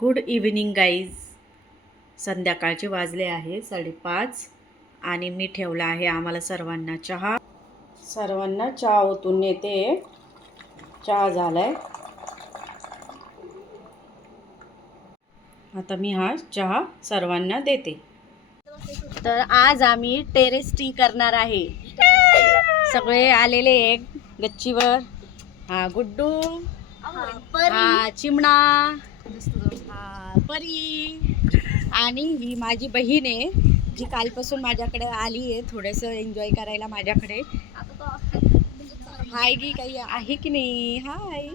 Good evening guys. संध्याकाळचे वाजले आहे 5:30 आणि मी ठेवला आहे आम्हाला सर्वांना चहा. सर्वांना चहा ओतून येते. चहा झालाय. आता मी हा चहा सर्वांना देते. तर आज आम्ही टेरेस टी करणार आहे. सगळे आलेले एक गच्चीवर. हा गुड्डू, हा चिमणा, हा परी आणि ही माझी बहीण आहे जी कालपासून माझ्याकडे आली आहे थोडंसं एन्जॉय करायला माझ्याकडे. हाय की काही आहे की नाही. हाय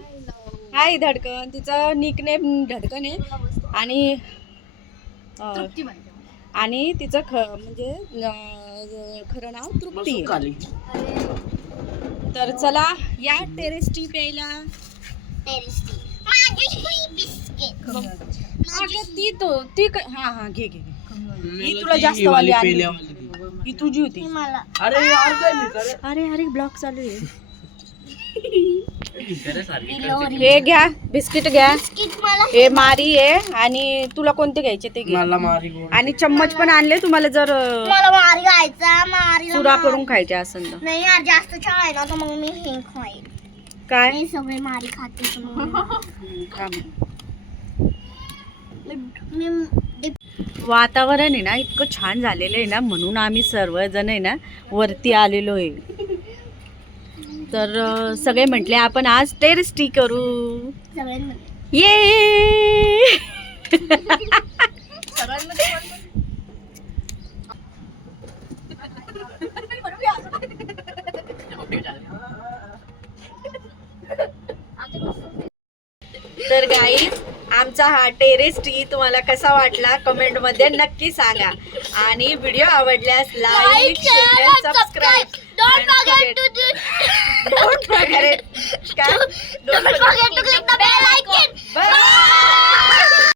हाय धडकन. तिचं निकनेम धडकन आहे आणि तिचं म्हणजे खरं नाव तृप्ती आहे. तर चला या टेरेस टी प्यायला. घे घे. ही तुला जास्त वाली आली. ही तुझी होती. अरे ब्लॉक चालू आहे. हे घ्या बिस्किट घ्या. हे मारी आहे आणि तुला कोणते घ्यायचे ते घे. आणि चम्मच पण आणले तुम्हाला जर मारी खायचा. चुरा करून खायचे असेल तर. नाही यार जास्त चहा आहे ना तर मग मी हे खाईन. काय सगळे मारी खाते. वातावरण आहे ना इतकं छान झालेलं आहे ना म्हणून आम्ही सर्वजण आहे ना वरती आलेलो आहे. तर सगळे म्हटले आपण आज टेरेस टी करू. ये तर गाईज आमचा हा टेरेस टी तुम्हाला कसा वाटला कमेंट मध्ये नक्की सांगा आणि व्हिडिओ आवडल्यास like share subscribe. Don't forget to